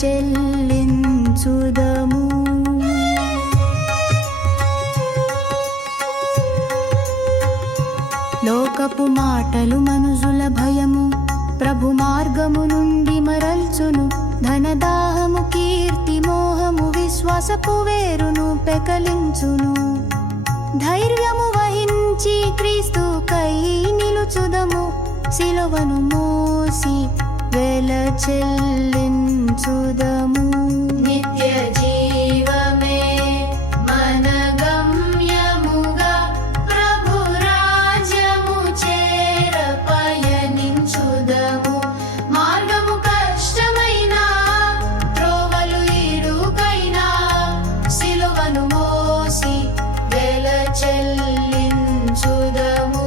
చెల్లించుదము. లోకపు మాటలు మనుజుల భయము ప్రభు మార్గము నుండి మరల్చును. ధనదాహము కీర్తి మోహము విశ్వాసపు వేరును పెకలించును. ధైర్యము వహించి క్రీస్తు కై నిలుచుదము. సిలువను మోసి వెల చెల్లించుదము. నిత్య జీవమే మన గమ్యముగా ప్రభు రాజ్యము చేర పయనించుదము. మార్గము కష్టమైన త్రోవలు ఇరుకైనా సిలువను మోసి వెల చెల్లించుదము.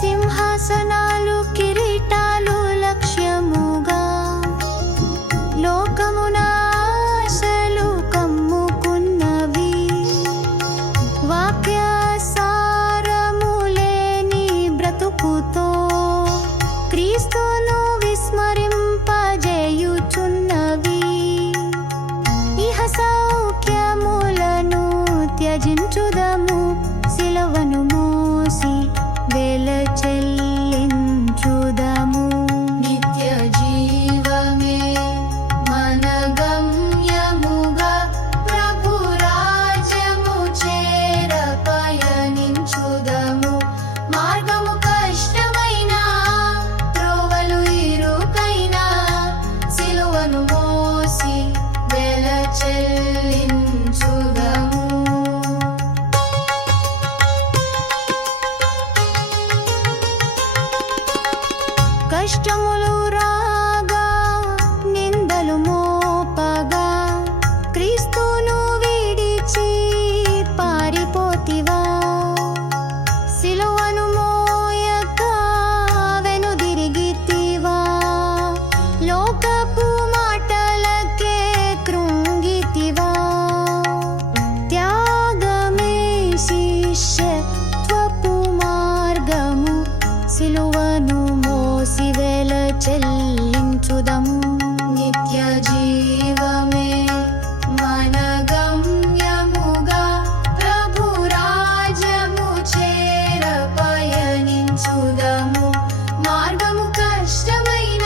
సింహాసనాలు కిరీటాలు లక్ష్యముగా లోకమున ఆశలు కమ్ముకున్నవి. వాక్య సారము లేని బ్రతుకుతో క్రీస్తును విస్మరింపజేయుచున్నవి. ఇహ సౌఖ్యములను త్యజించుదము. సిలువను మోసి వెల చెల్లించుదము. నిత్య జీవమే మన గమ్యముగా ప్రభు రాజ్యము చేర పయనించుదము. మార్గము కష్టమైన త్రోవలు ఇరుకైనా సిలువను మోసి వెల చెల్లించుదము. కష్టములు రాగా నిందలు మోపగా క్రీస్తును విడిచి పారిపోతివా. సిలువను మోయక వెనుదిరిగితివా. లోకపు మాటలకే కృంగితివా. త్యాగమే శిష్యత్వపు మార్గము. సిలువను మోసి వెల చెల్లించుదము. నిత్య జీవమే మన గమ్యముగా ప్రభు రాజ్యము చేర పయనించుదము. మార్గము కష్టమైన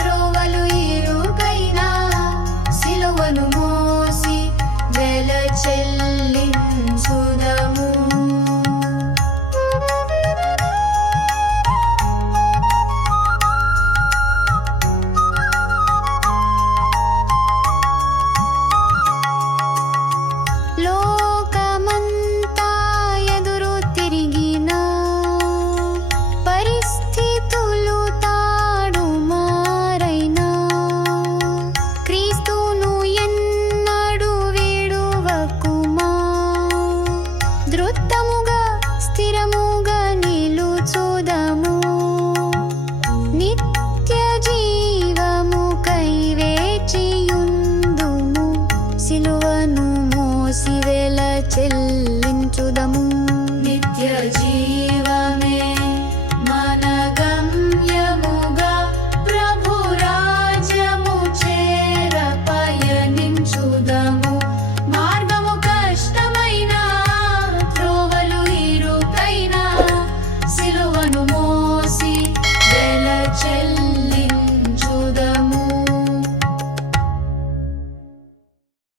త్రోవలు ఇరుకైనా సిలువను మోసి వెల చెల్లించుదము. లోకమంతా ఎదురు తిరిగినా పరిస్థితులు తారుమారైనా క్రీస్తును ఎన్నడూ విడువకుమా. ధృతముగా స్థిరముగా నిలుచుదము. నిత్య జీవముకై వేచియుందుము. సిలువను మోసి వెల చెల్లించుదము. నిత్య